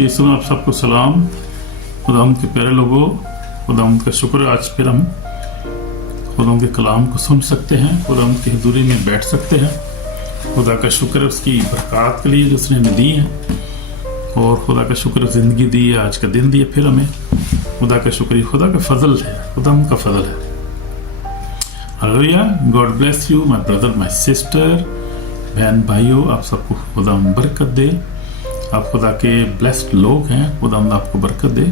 यीशु में आप सबको सलाम। खुदावंद के प्यारे लोगों, खुदावंद का शुक्र है आज फिर हम खुदावंद के कलाम को सुन सकते हैं, खुदावंद की हुजूरी में बैठ सकते हैं। खुदा का शुक्र है उसकी बरकत के लिए जो उसने हमें दी है, और खुदा का शुक्र ज़िंदगी दी है, आज का दिन दिया फिर हमें। खुदा का शुक्र, खुदा का फजल है, खुदावंद का फजल है। Hallelujah. God bless you my brother my sister, बहन भाइयों, आप सबको खुदावंद बरकत दे। आप खुदा के ब्लेस्ड लोग हैं, खुदावंद आपको बरकत दे।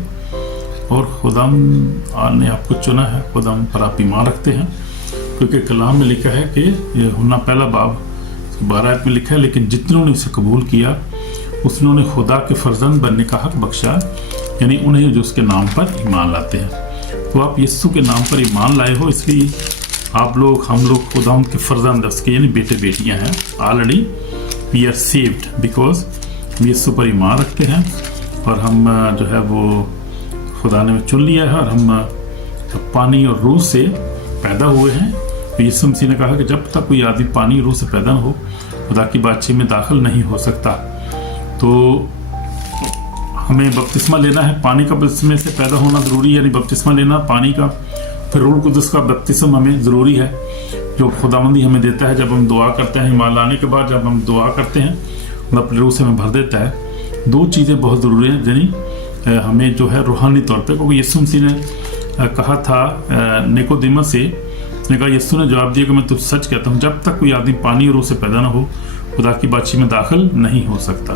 और खुदावंद ने आपको चुना है, खुदावंद पर आप ईमान रखते हैं, क्योंकि कलाम में लिखा है कि यूहन्ना पहला बाब 12 आयत में लिखा है, लेकिन जितनों ने उसे कबूल किया उसने खुदा के फर्जंद बनने का हक बख्शा, यानी उन्हें जो उसके नाम पर ईमान लाते हैं। तो आप यीशु के नाम पर ईमान लाए हो, इसलिए आप लोग, हम लोग खुदावंद के फर्जंद उसके यानी बेटे बेटियां हैं। Already we are saved because हम यीशु पर ईमान रखते हैं, और हम जो है वो खुदा ने चुन लिया है, और हम पानी और रूह से पैदा हुए हैं। तो यीशु मसीह ने कहा कि जब तक कोई आदमी पानी और रूह से पैदा न हो, खुदा की बादशाही में दाखिल नहीं हो सकता। तो हमें बपतिस्मा लेना है, पानी का बपतिस्मे से पैदा होना ज़रूरी है, यानी बपतिस्मा लेना पानी का, फिर रूह कुदस का बपतिस्म हमें ज़रूरी है, जो खुदावंदी हमें देता है जब हम दुआ करते हैं। ईमान लाने के बाद जब हम दुआ करते हैं, अपने रूह से हमें भर देता है। दो चीज़ें बहुत ज़रूरी हैं, यानी हमें जो है रूहानी तौर पे, क्योंकि यीशु मसीह ने कहा था निकोदेमस से, ने कहा, यीशु ने जवाब दिया कि मैं तुझ सच कहता हूँ, जब तक कोई आदमी पानी और रूह से पैदा ना हो, खुदा की बादशाही में दाखिल नहीं हो सकता।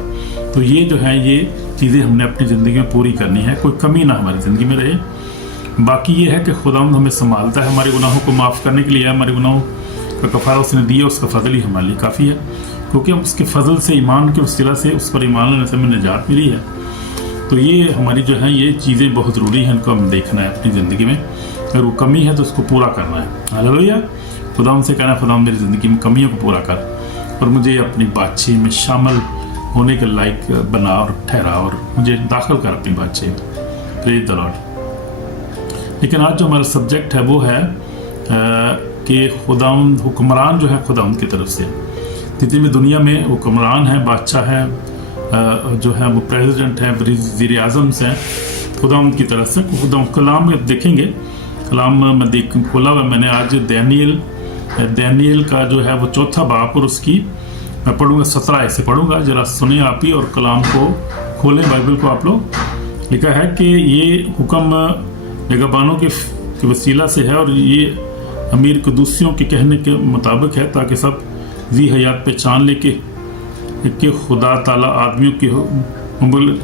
तो ये जो है, ये चीज़ें हमने अपनी ज़िंदगी में पूरी करनी है, कोई कमी ना हमारी ज़िंदगी में रहे। बाकी ये है कि खुदावंद हमें संभालता है, हमारे गुनाहों को माफ़ करने के लिए, हमारे गुनाहों का कफारा उसने दिया, उसका फजल ही हमारे लिए काफ़ी है, क्योंकि हम उसके फजल से, ईमान के वसीला से, उस पर ईमान लेने से हमें निजात मिली है। तो ये हमारी जो है, ये चीज़ें बहुत ज़रूरी हैं, इनको हमें देखना है अपनी ज़िंदगी में। अगर वो कमी है तो उसको पूरा करना है। हालेलुया। खुदावंद से कहना, खुदावंद मेरी ज़िंदगी में कमियों को पूरा कर, और मुझे अपनी बादशाही में शामिल होने के लायक बना और ठहरा, और मुझे दाखिल कर अपनी बादशाही में। Praise the Lord. लेकिन आज जो हमारा सब्जेक्ट है वो है कि खुदावंद हुक्मरान जो है खुदावंद की तरफ से, जितनी भी दुनिया में हुक्मरान है, बादशाह है, जो है वो प्रेसिडेंट है, वज़ीर आज़म हैं, खुदावंद की तरफ से। खुदावंद कलाम में देखेंगे, कलाम में खोला हुआ मैंने आज दानियल का जो है वो 4 बाब, और उसकी मैं पढ़ूंगा 17 ऐसे पढ़ूंगा, जरा सुनिए आप ही, और कलाम को खोलें, बाइबल को आप लोग। लिखा है कि ये हुक्म निगहबानों के वसीला से है, और ये अमीर कदूसियों के कहने के मुताबिक है, ताकि सब जी हयात पहचान ले कि खुदा ताला आदमियों की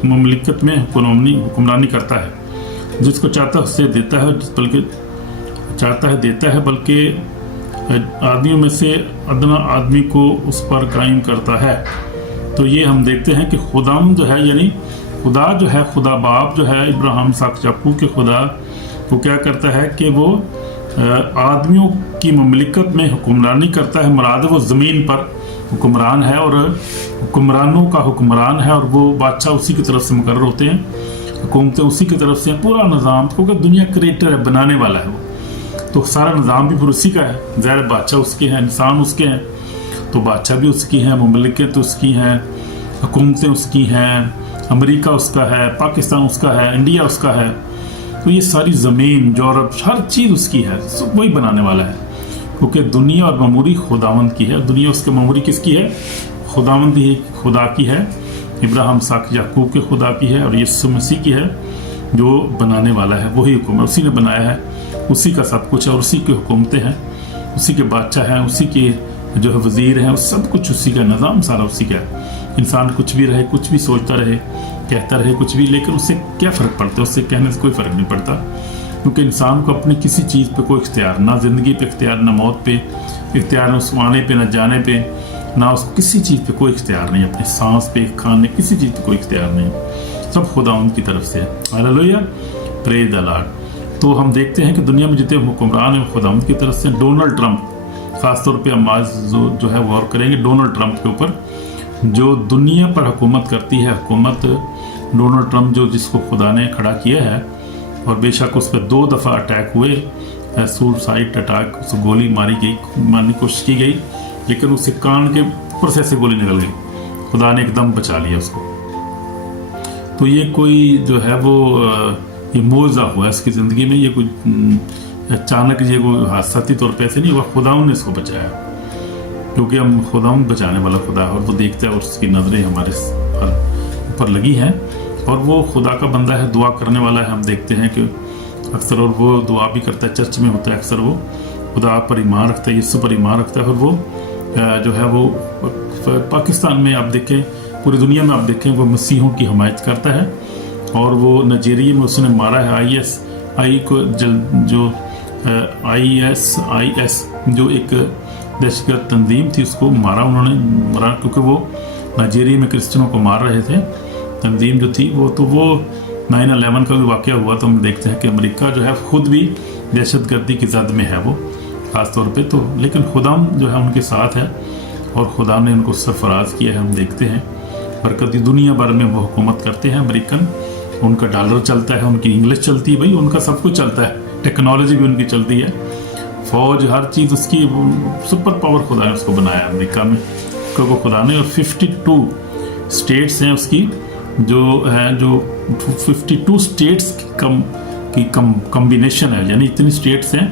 ममलिकत में हुक्मरानी करता है, जिसको चाहता है उससे देता है, बल्कि चाहता है देता है, बल्कि आदमियों में से अदना आदमी को उस पर कायम करता है। तो ये हम देखते हैं कि खुदावंद जो है, यानी खुदा जो है, खुदा बाप जो है, इब्राहिम इसहाक याकूब के खुदा, वो क्या करता है कि वो आदमियों की ममलिकत में हुक्मरानी करता है। मुराद वो ज़मीन पर हुक्मरान है, और हुक्मरानों का हुक्मरान है, और वो बादशाह उसी की तरफ से मुकर्रर होते हैं, हुकूमतें उसी की तरफ से, पूरा निज़ाम, क्योंकि दुनिया क्रिएटर है, बनाने वाला है वो, तो सारा निज़ाम भी फिर उसी का है। ज़ाहिर बादशाह उसके हैं, इंसान उसके हैं, तो बादशाह भी उसकी हैं, ममलिकत उसकी हैं, हुकूमतें उसकी हैं, अमेरिका उसका है, पाकिस्तान उसका है, इंडिया उसका है। तो ये सारी ज़मीन, यूरोप, हर चीज़ उसकी है, सब वही बनाने वाला है, क्योंकि दुनिया और ममूरी खुदावंद की है। दुनिया उसके ममूरी किसकी है? खुदावंद ही खुदा की है, इब्राहिम इसहाक याकूब के खुदा की है, और यीशु मसीह की है, जो बनाने वाला है, वही हुक्म है, उसी ने बनाया है, उसी का सब कुछ है, और उसी की हुकूमतें हैं, उसी के बादशाह हैं, उसी के जो है वज़ीर हैं, सब कुछ उसी का, निज़ाम सारा उसी का है। इंसान कुछ भी रहे, कुछ भी सोचता रहे, कहता रहे कुछ भी, लेकिन उससे क्या फ़र्क पड़ता है? उससे कहने से कोई फ़र्क नहीं पड़ता, क्योंकि इंसान को अपनी किसी चीज़ पे कोई इख्तियार, ना ज़िंदगी पे इख्तियार, ना मौत पे इख्तियार, ना उस आने पे, ना जाने पे, ना उस किसी चीज़ पे कोई इख्तियार नहीं, अपनी सांस पे, खाने, किसी चीज़ पे कोई इख्तियार नहीं, सब खुदावंद की तरफ से है। हालेलुया। Praise the Lord. तो हम देखते हैं कि दुनिया में जितने हुक्मरान हैं खुदावंद की तरफ से। डोनाल्ड ट्रंप ख़ासतौर पे हम आज जो है गौर करेंगे डोनाल्ड ट्रंप के ऊपर, जो दुनिया पर हुकूमत करती है, हुकूमत डोनाल्ड ट्रंप जो, जिसको खुदा ने खड़ा किया है, और बेशक उस पर 2 दफ़ा अटैक हुए, सुसाइड अटैक, उसे गोली मारने की कोशिश की गई, लेकिन उससे कान के ऊपर से ऐसे गोली निकल गई, खुदा ने एकदम बचा लिया उसको। تو یہ کوئی جو ہے وہ یہ موضع ہوا ہے اس کی زندگی میں، یہ کوئی اچانک یہ کوئی حادثاتی طور پہ ایسے نہیں ہوا، خداوند نے اس کو بچایا، کیونکہ ہم خداوند بچانے والا خدا ہے، اور وہ دیکھتا ہے اور اس کی نظریں ہمارے اوپر لگی ہیں، اور وہ خدا کا بندہ ہے، دعا کرنے والا ہے۔ ہم دیکھتے ہیں کہ اکثر، اور وہ دعا بھی کرتا ہے، چرچ میں ہوتا ہے اکثر، وہ خدا پر ایمان رکھتا ہے، یسوع پر ایمان رکھتا ہے، اور وہ جو ہے وہ پاکستان میں آپ دیکھیں، پوری دنیا میں آپ دیکھیں، وہ مسیحوں کی حمایت کرتا ہے، اور وہ نائجیریا میں اس نے مارا ہے آئی ایس جو ایک دہشت گرد تنظیم تھی، اس کو مارا انہوں نے، مرا کیونکہ وہ نائجیریا میں کرسچنوں کو مار رہے تھے، تنظیم جو تھی وہ، تو وہ 9/11 کا بھی واقعہ ہوا، تو ہم دیکھتے ہیں کہ امریکہ جو ہے خود بھی دہشت گردی کی زد میں ہے وہ خاص طور پہ، تو لیکن خدا جو ہے ان کے ساتھ ہے، اور خدا نے ان کو سرفراز کیا ہے۔ ہم دیکھتے ہیں برکتی دنیا بھر میں وہ حکومت کرتے ہیں امریکن، ان کا ڈالر چلتا ہے، ان کی انگلش چلتی ہے، بھائی ان کا سب کچھ چلتا ہے، ٹیکنالوجی بھی ان کی چلتی ہے، فوج، ہر چیز اس کی، سپر پاور خدا نے اس کو بنایا امریکہ میں کو خدا نے، اور 52 اسٹیٹس ہیں اس کی، جو 52 اسٹیٹس کی کمبینیشن ہے، یعنی اتنی اسٹیٹس ہیں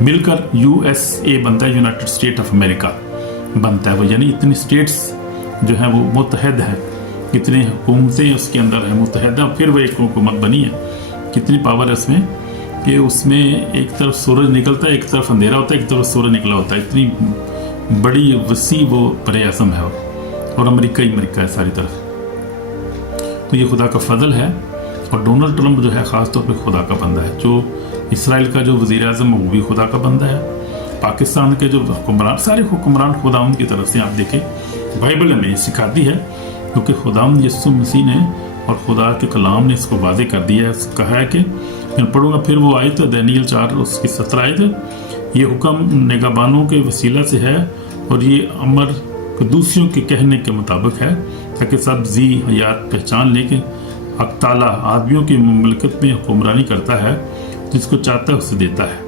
مل کر USA بنتا ہے، یونائٹڈ اسٹیٹ آف امریکہ بنتا ہے وہ، یعنی اتنی اسٹیٹس جو ہیں وہ متحد ہے، کتنی حکومتیں اس کے اندر ہیں متحدہ، پھر وہ ایک حکومت بنی ہے۔ کتنی پاور ہے اس میں کہ اس میں ایک طرف سورج نکلتا ہے، ایک طرف اندھیرا ہوتا ہے، ایک طرف سورج نکلا ہوتا ہے، اتنی بڑی وسیع وہ بر اعظم ہے، اور امریکہ ہی امریکہ ہے ساری طرف۔ تو یہ خدا کا فضل ہے، اور ڈونلڈ ٹرمپ جو ہے خاص طور پہ خدا کا بندہ ہے، جو اسرائیل کا جو وزیر اعظم وہ بھی خدا کا بندہ ہے، پاکستان کے جو حکمران، سارے حکمران خداوند کی طرف سے، آپ دیکھیں بائبل میں یہ سکھاتی ہے، کیونکہ خداوند یسوع مسیح نے اور خدا کے کلام نے اس کو واضح کر دیا ہے، کہا ہے کہ میں پڑھوں گا، پھر وہ آیت دانیل 4 اس کی 17 آیت، یہ حکم نگہبانوں کے وسیلہ سے ہے، اور یہ امر قدوسیوں کے کہنے کے مطابق ہے، تاکہ سب ذی حیات پہچان لیں کہ حق تعالیٰ آدمیوں کی مملکت میں حکمرانی کرتا ہے، جس کو چاہتا ہے اسے دیتا ہے،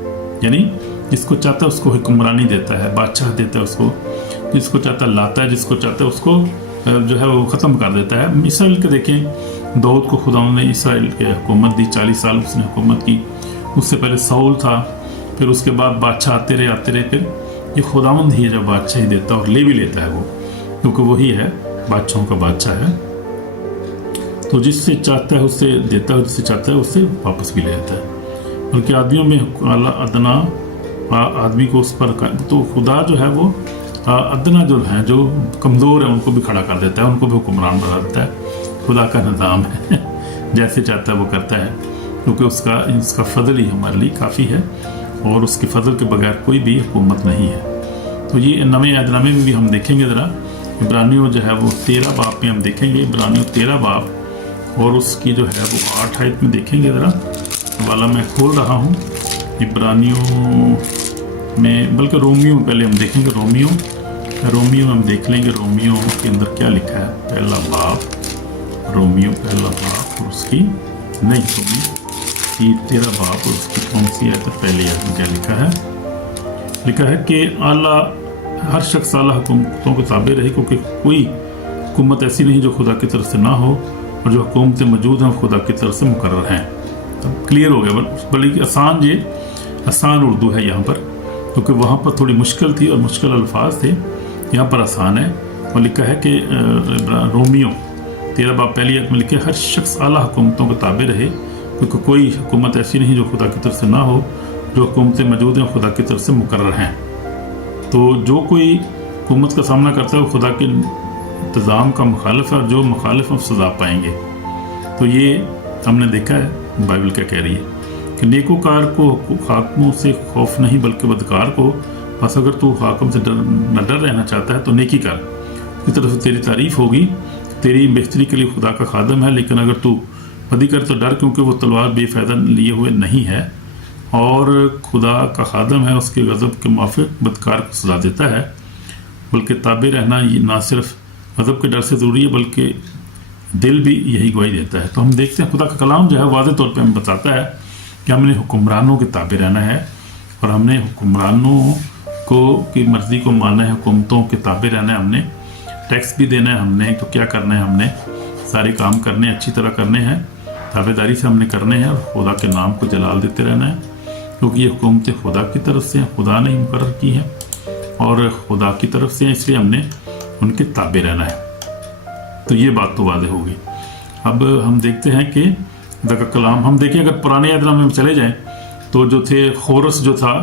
یعنی جس کو چاہتا ہے اس کو حکمرانی دیتا ہے، بادشاہ دیتا ہے اس کو، جس کو چاہتا ہے لاتا ہے، جس کو چاہتا ہے اس کو جو ہے وہ ختم کر دیتا ہے۔ اسرائیل کے دیکھیں، داؤد کو خدا نے اسرائیل کے حکومت دی، 40 سال اس نے حکومت کی، اس سے پہلے ساؤل تھا، پھر اس کے بعد بادشاہ آتے رہے، پھر یہ خداوند ہی ہے جو بادشاہی دیتا ہے، اور لے بھی لیتا ہے وہ، کیونکہ وہی ہے بادشاہوں کا بادشاہ ہے، تو جس سے چاہتا ہے اس سے دیتا ہے، جس سے چاہتا ہے اس سے واپس بھی لے لیتا ہے، بلکہ آدمیوں میں اعلیٰ ادنا آدمی کو اس پر، تو خدا جو ہے وہ ادنا جو ہیں، جو کمزور ہیں، ان کو بھی کھڑا کر دیتا ہے، ان کو بھی حکمران بنا دیتا ہے۔ خدا کا نظام ہے، جیسے چاہتا ہے وہ کرتا ہے، کیونکہ اس کا فضل ہی ہمارے لیے کافی ہے، اور اس کے فضل کے بغیر کوئی بھی حکومت نہیں ہے۔ تو یہ نئے عہد نامے میں بھی ہم دیکھیں گے، ذرا عبرانیوں جو ہے وہ 13 باب میں ہم دیکھیں گے، عبرانیوں 13 باب، اور اس کی جو ہے وہ 8 آیت میں دیکھیں گے، ذرا والا میں کھول رہا ہوں عبرانیوں میں، بلکہ رومیو پہلے ہم دیکھیں گے، رومیو ہم دیکھ لیں گے، رومیو کے اندر کیا لکھا ہے، پہلا باب، رومیو پہلا باب، اور اس کی نہیں رومیو 13 باب، اور اس کی کون سی آیت پہلے آیت میں کیا لکھا ہے کہ اعلیٰ ہر شخص اعلیٰ حکومتوں کو تابع رہے، کیونکہ کوئی حکومت ایسی نہیں جو خدا کی طرف سے نہ ہو، اور جو حکومتیں موجود ہیں خدا کی طرف سے مقرر ہیں۔ کلیئر ہو گیا، بلکہ آسان اردو ہے یہاں پر، کیونکہ وہاں پر تھوڑی مشکل تھی اور مشکل الفاظ تھے، یہاں پر آسان ہے، اور لکھا ہے کہ رومیو 13 باب پہلی آیت میں لکھا ہے ہر شخص اعلیٰ حکومتوں کو تابع رہے، کیونکہ کوئی حکومت ایسی نہیں جو خدا کی طرف سے نہ ہو، جو حکومتیں موجود ہیں خدا کی طرف سے مقرر ہیں۔ تو جو کوئی حکومت کا سامنا کرتا ہے وہ خدا کے انتظام کا مخالف ہے، اور جو مخالف ہیں سزا پائیں گے۔ تو یہ ہم نے دیکھا ہے بائبل کیا کہہ رہی ہے کہ نیکوکار کو حاکموں سے خوف نہیں بلکہ بدکار کو، بس اگر تو حاکم سے نہ ڈر رہنا چاہتا ہے تو نیکی کر، اس کی طرف سے تیری تعریف ہوگی، تیری بہتری کے لیے خدا کا خادم ہے، لیکن اگر تو بدی کر تو ڈر، کیونکہ وہ تلوار بے فائدہ لیے ہوئے نہیں ہے، اور خدا کا خادم ہے، اس کے غضب کے موافق بدکار کو سزا دیتا ہے۔ بلکہ تابع رہنا یہ نہ صرف غضب کے ڈر سے ضروری ہے، بلکہ دل بھی یہی گواہی دیتا ہے۔ تو ہم دیکھتے ہیں خدا کا کلام جو ہے واضح طور پہ ہمیں بتاتا ہے کہ ہم نے حکمرانوں کے تابع رہنا ہے، اور ہم نے حکمرانوں کی مرضی کو ماننا ہے، حکومتوں کے تابع رہنا ہے، ہم نے ٹیکس بھی دینا ہے، ہم نے تو کیا کرنا ہے، ہم نے सारे काम करने, अच्छी तरह करने हैं, ताबेदारी से हमने करने हैं और खुदा के नाम को जलाल देते रहना है, क्योंकि ये हुकूमतें खुदा की तरफ से हैं, खुदा ने मुकर्रर की हैं और खुदा की तरफ से हैं, इसलिए हमने उनके ताबे रहना है। तो ये बात तो वाज़ेह होगी। अब हम देखते हैं कि खुदा का कलाम, हम देखें अगर पुराने अहद में चले जाएं तो जो थे खोरस जो था,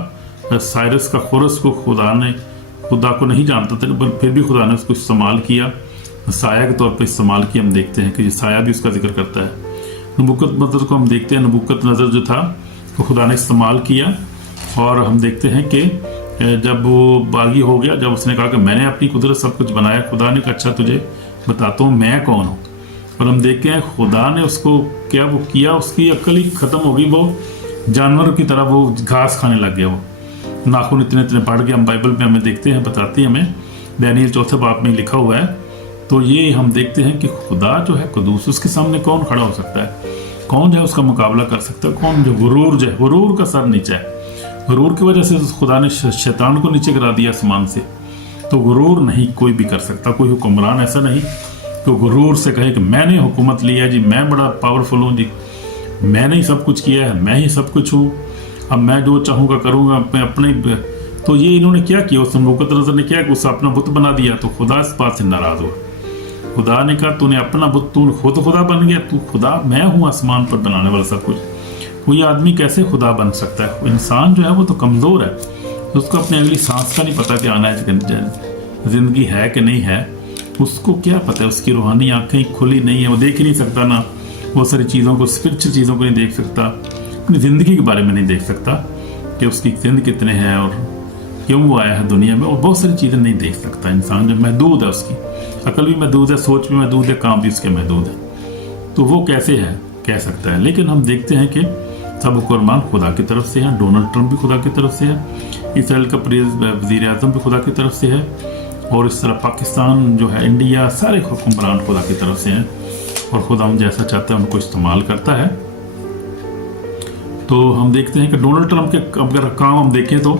साइरस का खोरस को खुदा को नहीं जानता था, पर फिर भी खुदा ने उसको इस्तेमाल किया, साया के तौर पर इस्तेमाल किया। हम देखते हैं कि साया भी उसका जिक्र करता है। नबूकतनज़र को हम देखते हैं, नबूकतनज़र जो था वो खुदा ने इस्तेमाल किया और हम देखते हैं कि जब वो बागी हो गया, जब उसने कहा कि मैंने अपनी कुदरत सब कुछ बनाया, खुदा ने कहा अच्छा तुझे बताता हूँ मैं कौन हूँ। और हम देखते हैं खुदा ने उसको क्या वो किया, उसकी अक्ल ही ख़त्म हो गई, वो जानवर की तरह वो घास खाने लग गया, वो नाखून इतने इतने बढ़ गए। हम बाइबल में हमें देखते हैं, बताती है हमें, दानियल 4 बाब में लिखा हुआ है। तो ये हम देखते हैं कि खुदा जो है कुदूस, उसके सामने कौन खड़ा हो सकता है, कौन जो है उसका मुकाबला कर सकता है, कौन जो गुरूर जो है, गुरूर का सर नीचा है, गुरूर की वजह से खुदा ने शैतान को नीचे गिरा दिया आसमान से। तो गुरूर नहीं कोई भी कर सकता, कोई हुक्मरान ऐसा नहीं तो गुरूर से कहे कि मैंने हुकूमत ली है जी, मैं बड़ा पावरफुल हूँ जी, मैंने ही सब कुछ किया है, मैं ही सब कुछ हूँ, अब मैं जो चाहूँगा करूँगा, मैं अपने। तो ये इन्होंने क्या किया, उस नबूकतनज़र ने क्या, उससे अपना बुत बना दिया। तो खुदा इस बात से नाराज़ हुआ। खुदा ने कहा तूने अपना बुत, तू खुद खुदा बन गया, तू खुदा, मैं हूँ आसमान पर बनाने वाला सब कुछ। कोई आदमी कैसे खुदा बन सकता है? इंसान जो है वो तो कमज़ोर है, उसको अपनी अगली सांस का नहीं पता कि आना है ज़िंदगी है कि नहीं है, उसको क्या पता है, उसकी रूहानी आंखें खुली नहीं है, वो देख ही नहीं सकता ना, बहुत सारी चीज़ों को, स्पिरिचुअल चीज़ों को नहीं देख सकता, अपनी ज़िंदगी के बारे में नहीं देख सकता कि उसकी ज़िंदगी कितने हैं और क्यों वो आया है दुनिया में, और बहुत सारी चीज़ें नहीं देख सकता इंसान। जब महदूद है, उसकी अकल भी महदूद है, सोच भी महदूद है, काम भी उसके महदूद है, तो वो कैसे है कह सकता है। लेकिन हम देखते हैं कि सब हुक्मरान खुदा की तरफ से हैं, डोनाल्ड ट्रंप भी खुदा की तरफ से है, इसराइल का वज़ीर आज़म भी खुदा की तरफ से है, और इस तरह पाकिस्तान जो है, इंडिया, सारे हुक्मरान खुदा की तरफ से हैं और खुदा हम जैसा चाहता है उनको इस्तेमाल करता है। तो हम देखते हैं कि डोनाल्ड ट्रंप के अगर काम हम देखें तो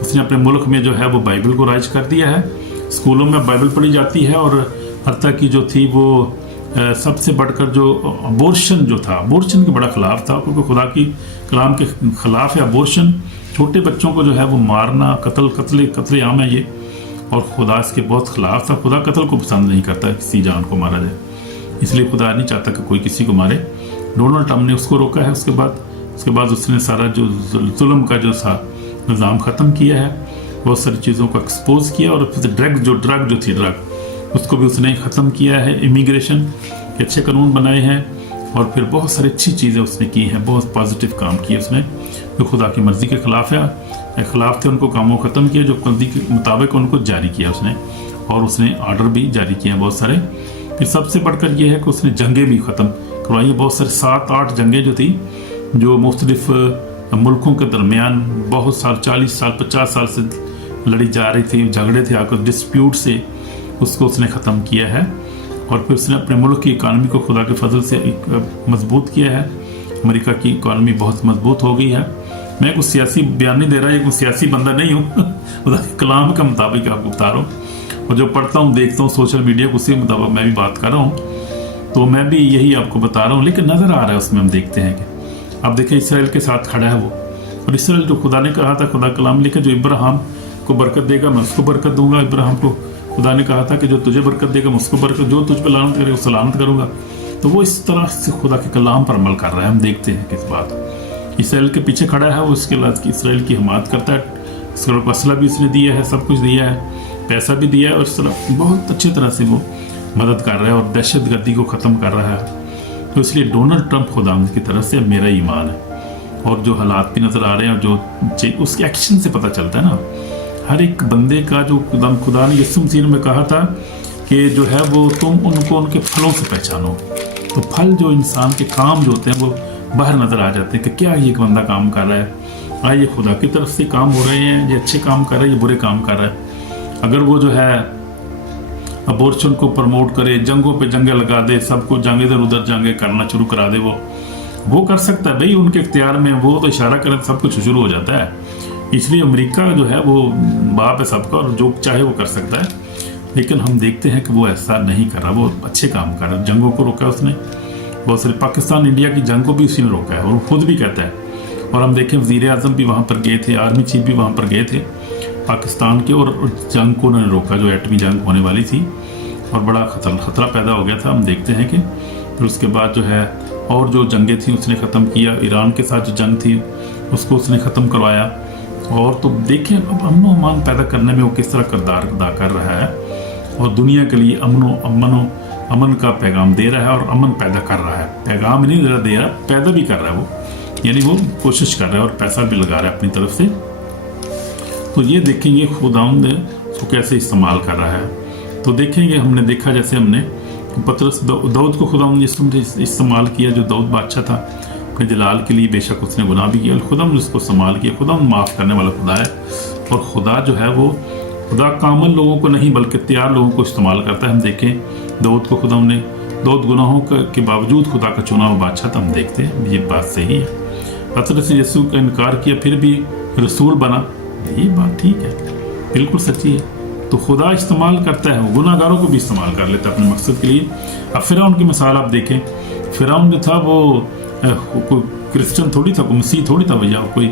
उसने अपने मुल्क में जो है वो बाइबल को राइज कर दिया है, स्कूलों में बाइबल पढ़ी जाती है, और हत्ता की जो थी वो सबसे बढ़कर जो अबॉर्शन जो था, अबॉर्शन के बड़ा ख़िलाफ़ था, क्योंकि खुदा की कलाम के ख़िलाफ़ है अबॉर्शन। छोटे बच्चों को जो है वो मारना, कत्ल आम है ये, और खुदा इसके बहुत ख़िलाफ़ था। खुदा कत्ल को पसंद नहीं करता, किसी जान को मारा जाए, इसलिए खुदा नहीं चाहता कि कोई किसी को मारे। डोनाल्ड ट्रंप ने उसको रोका है, उसके बाद उसने सारा जो जुल्म का जो था निज़ाम ख़त्म किया है, बहुत सारी चीज़ों को एक्सपोज किया, और फिर ड्रग उसको भी उसने ख़त्म किया है। इमिग्रेशन के अच्छे कानून बनाए हैं, और फिर बहुत सारी अच्छी चीज़ें उसने की हैं, बहुत पॉजिटिव काम किए उसने, जो खुदा की मर्ज़ी के ख़िलाफ़ थे, उनको कामों को ख़त्म किया, जो मर्ज़ी के मुताबिक उनको जारी किया उसने, और उसने आर्डर भी जारी किए हैं बहुत सारे। फिर सबसे बढ़कर ये है कि उसने जंगें भी ख़त्म करवाई, बहुत सारी 7-8 जंगें जो थी, जो मुख्तलिफ मुल्कों के दरमियान बहुत साल, 40 साल 50 साल से लड़ी जा रही थी, झगड़े थे आपस डिस्प्यूट से, उसको उसने ख़त्म किया है। और फिर उसने अपने मुल्क की इकानमी को खुदा के फजल से मजबूत किया है। अमेरिका की इकानमी बहुत मजबूत हो गई है। मैं कुछ सियासी बयान नहीं दे रहा, ये कोई सियासी बंदा नहीं हूँ खुदा के कलाम के मुताबिक आपको बता रहा हूँ, और जो पढ़ता हूँ देखता हूँ सोशल मीडिया को, उसी के मुताबिक मैं भी बात कर रहा हूँ, तो मैं भी यही आपको बता रहा हूँ। लेकिन नज़र आ रहा है उसमें, हम देखते हैं कि अब देखिए इसराइल के साथ खड़ा है वो, और इसराइल जो खुदा ने कहा था, खुदा कलाम लिखा, जो इब्राहिम को बरकत देगा मैं उसको बरकत दूंगा। इब्राहिम को खुदा ने कहा था कि जो तुझे बरकत देगा मैं उसको बरकत, जो तुझ पर लानत करेगा उसको लानत करूंगा। तो वो इस तरह से खुदा के कलाम पर अमल कर रहा है। हम देखते हैं किस बात इसराइल के पीछे खड़ा है, वो उसके बाद इसराइल की हिमायत करता है, इसको असला भी उसने दिया है, सब कुछ दिया है, पैसा भी दिया है, और इस तरह बहुत अच्छी तरह से वो मदद कर रहा है और दहशत गर्दी को ख़त्म कर रहा है। तो इसलिए डोनाल्ड ट्रंप खुदा की तरफ से मेरा ईमान है, और जो हालात भी नज़र आ रहे हैं, और जो उसके एक्शन से पता चलता है ना, हर एक बंदे का जो खुदा ने यीशु मसीह में कहा था कि जो है वो तुम उनको उनके फलों से पहचानो। तो फल जो इंसान के काम जो होते हैं वो बाहर नज़र आ जाते हैं कि क्या ये बंदा काम कर रहा है, ये खुदा की तरफ से काम हो रहे हैं, ये अच्छे काम कर रहा है, ये बुरे काम कर रहा है। अगर वो जो है अबॉर्शन को प्रमोट करे, जंगों पे जंगे लगा दे, सबको जंग इधर उधर जंगे करना शुरू करा दे, वो कर सकता है भाई, उनके इख्तियार में, वो तो इशारा करें सब कुछ शुरू हो जाता है। इसलिए अमेरिका जो है वो बाप है सबका, और जो चाहे वो कर सकता है। लेकिन हम देखते हैं कि वो ऐसा नहीं कर रहा, वो अच्छे काम कर रहा है। जंगों को रोका उसने, बहुत सारे पाकिस्तान इंडिया की जंग को भी उसी ने रोका है, और खुद भी कहता है। और हम देखें वज़ीर आज़म भी वहाँ पर गए थे, आर्मी चीफ भी वहाँ पर गए थे पाकिस्तान के, और जंग को उन्होंने रोका जो एटमी जंग होने वाली थी, और बड़ा खतरा पैदा हो गया था। हम देखते हैं कि फिर उसके बाद जो है और जो जंगें थी उसने ख़त्म किया, ईरान के साथ जो जंग थी उसको उसने ख़त्म करवाया। और तो देखें अब अमन व अमान पैदा करने में वो किस तरह किरदार अदा कर रहा है, और दुनिया के लिए अमन का पैगाम दे रहा है, और अमन पैदा कर रहा है। पैगाम नहीं दे रहा, पैदा भी कर रहा है वो, यानी वो कोशिश कर रहा है और पैसा भी लगा रहा है अपनी तरफ से। तो ये देखेंगे खुदावंद उसको कैसे इस्तेमाल कर रहा है। तो देखेंगे, हमने देखा जैसे हमने पतरस दाऊद को खुदावंद ने इस्तेमाल किया, जो दाऊद बादशाह था अपने जलाल के लिए, बेशक उसने गुनाह भी किया, खुदावंद ने उसको इस्तेमाल किया। खुदावंद माफ़ करने वाला खुदा है, और खुदा जो है वो खुदा कामल लोगों को नहीं बल्कि तैयार लोगों को इस्तेमाल करता है। हम देखें दाऊद को खुदावंद ने, दाऊद गुनाहों के बावजूद खुदा का चुना हुआ बादशाह था। हम देखते हैं ये बात सही है। पतरस ने यीशु का इनकार किया फिर भी रसूल बना, ये बात ठीक है, बिल्कुल सच्ची है। तो खुदा इस्तेमाल करता है, वो गुनाहगारों को भी इस्तेमाल कर लेता है अपने मकसद के लिए। अब फिरौन की मिसाल आप देखें, फिरौन जो था वो कोई क्रिश्चियन थोड़ी था, कोई मसीह थोड़ी था भैया, कोई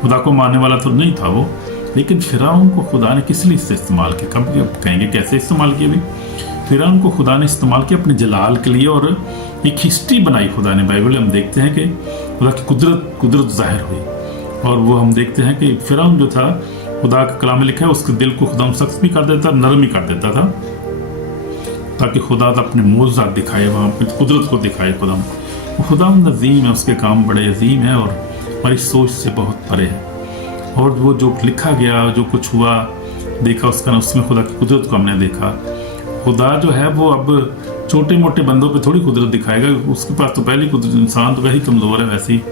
खुदा को मानने वाला तो नहीं था वो, लेकिन फिरौन को खुदा ने किस लिए इस्तेमाल किया? कब कहेंगे कैसे इस्तेमाल किया? भी फिरौन को खुदा ने इस्तेमाल किया अपने जलाल के लिए, और एक हिस्ट्री बनाई खुदा ने। बाइबल में हम देखते हैं कि खुदा की कुदरत जाहिर हुई, और वो हम देखते हैं कि फिरौन जो था खुदा का कलाम में लिखा है उसके दिल को खुदा सख्त भी कर देता, नरम भी कर देता था, ताकि खुदा अपने मोज़ात दिखाए, वहाँ अपनी कुदरत को दिखाए। खुदा अजीम है, उसके काम बड़े अजीम है और हमारी सोच से बहुत परे है। और वो जो लिखा गया, जो कुछ हुआ देखा उसका, उसमें खुदा की कुदरत को हमने देखा। खुदा जो है वो अब छोटे मोटे बंदों पे थोड़ी कुदरत दिखाएगा, उसके पास तो पहली कुदरत, इंसान तो वही कमज़ोर है, वैसे ही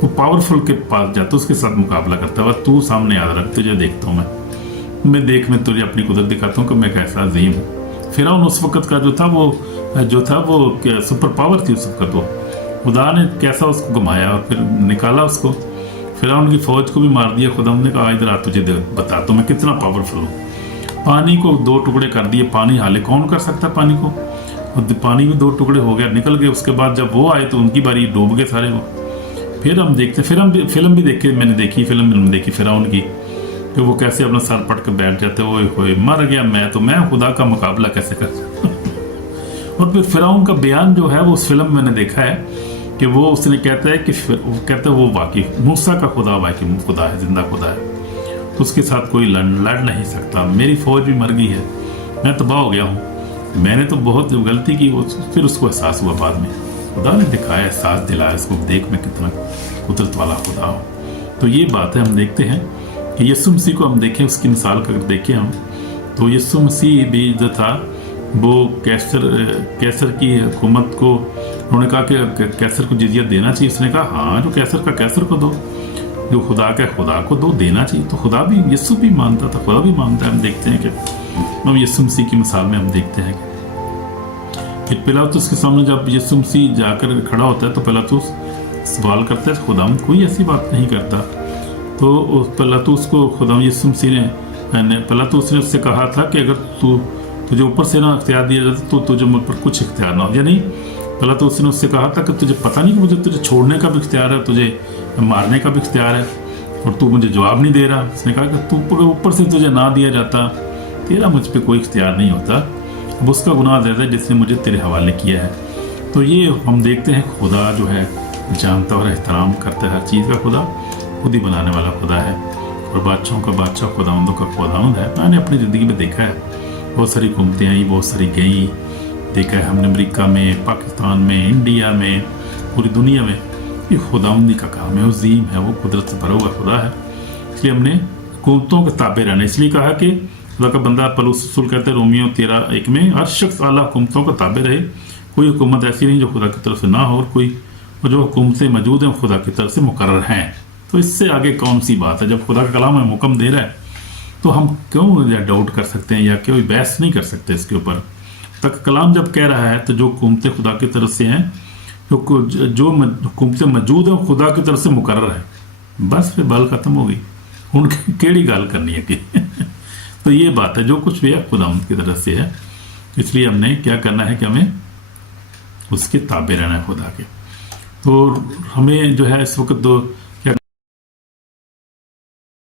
वो पावरफुल के पास जाता है, उसके साथ मुकाबला करता है। बस तू सामने याद रख, तुझे देखता हूँ मैं देख, मैं तुझे अपनी कुदरत दिखाता हूँ कि मैं कैसा अजीम हूँ। फिरौन उस वक़्त का जो था वो सुपर पावर थी उस वक़्त। वो खुदा ने कैसा उसको घुमाया और फिर निकाला उसको, फिरौन की फ़ौज को भी मार दिया। खुदा ने कहा इधर आ, तुझे बताता हूँ मैं कितना पावरफुल हूँ। पानी को 2 टुकड़े कर दिए, पानी हाले कौन कर सकता पानी को, और पानी भी 2 टुकड़े हो गया, निकल गए। उसके बाद जब वो आए तो उनकी बारी, डूब गए सारे वो। फिर हम देखते, फिल्म भी देखे, मैंने देखी फिल्म देखी फिरौन की, कि वो कैसे अपना सर पट के बैठ जाते, ओए मर गया मैं खुदा का मुकाबला कैसे कर सकता। और फिर फिरौन का बयान जो है वो उस फिल्म मैंने देखा है कि वो उसने कहता है कि वो वाकई मूसा का खुदा वाकई खुदा है, जिंदा खुदा है, तो उसके साथ कोई लड़ नहीं सकता। मेरी फौज भी मर गई है, मैं तबाह हो गया हूँ, मैंने तो बहुत गलती की। फिर उसको एहसास हुआ बाद में, खुदा ने दिखाया, एहसास दिलाया इसको, देख मैं कितना कुदरत वाला खुदा हूँ। तो ये बात है। हम देखते हैं कि यीशु मसीह को हम देखें, उसकी मिसाल कर देखें हम, तो यीशु मसीह भी जो था वो कैसर की हुकूमत को, उन्होंने कहा कि कैसर को जिजिया देना चाहिए। उसने कहा हाँ, जो कैसर का कैसर को दो, जो खुदा का खुदा को दो, देना चाहिए। तो खुदा भी, यीशु भी मानता था, खुदा भी मानता है। हम देखते हैं कि हम यीशु मसीह की मिसाल में हम देखते हैं कि फिर पिलातुस के सामने जब यीशु मसीह जाकर खड़ा होता है तो पिलातुस सवाल करता है, खुदा कोई ऐसी बात नहीं करता। तो पिलातुस को खुदा यीशु मसीह ने, पिलातुस ने उससे कहा था कि अगर तुझे ऊपर से ना इख्तियार दिया जाता तो तुझे मुझ पर कुछ इख्तियार ना हो। यानी पिलातुस ने उससे कहा था कि तुझे पता नहीं कि मुझे तुझे छोड़ने का भी इख्तियार है, तुझे मारने का भी इख्तियार है, और तू मुझे जवाब नहीं दे रहा। उसने कहा कि तू ऊपर से तुझे ना दिया जाता, तेरा मुझ पर कोई इख्तियार नहीं होता, अब उसका गुनाह ज़्यादा है जिसने मुझे तेरे हवाले किया है। तो ये हम देखते हैं खुदा जो है जानता और एहतराम करता है हर चीज़ का। खुदा खुद ही बनाने वाला खुदा है, और बादशाहों का बादशाह खुदावंदों का खुदावंद है। मैंने अपनी ज़िंदगी में देखा है, बहुत सारी हुकूमतें आई, बहुत सारी गई, देखा है हमने अमेरिका में, पाकिस्तान में, इंडिया में, पूरी दुनिया में। ये खुदावंदी का काम है, अज़ीम है, वो कुदरत से भरा हुआ खुदा है। इसलिए हमने हुकूमतों के ताबे रहना, इसलिए कहा कि खुदा का बंदा पौलुस रसूल कहते हैं रोमियो 13:1 में, हर शख्स आला हुकूमतों का ताबे रहे। कोई हुकूमत ऐसी नहीं जो खुदा की तरफ से ना हो, और जो हुकूमतें मौजूद हैं खुदा की तरफ से मुकर्रर हैं। तो इससे आगे कौन सी बात है? जब खुदा का कलाम हमें हुक्म दे रहा है तो हम क्यों डाउट कर सकते हैं या कोई बहस नहीं कर सकते इसके ऊपर? तक कलाम जब कह रहा है तो जो हुकूमतें खुदा की तरफ से हैं, जो हुकूमतें मौजूद हैं खुदा की तरफ से मुकर्रर है, बस फिर बाल खत्म हो गई, उनकी केड़ी गल करनी है कि تو یہ بات ہے، جو کچھ بھی ہے خداوند کی طرف سے ہے، اس لیے ہم نے کیا کرنا ہے کہ ہمیں اس کے تابع رہنا ہے خدا کے. تو ہمیں جو ہے اس وقت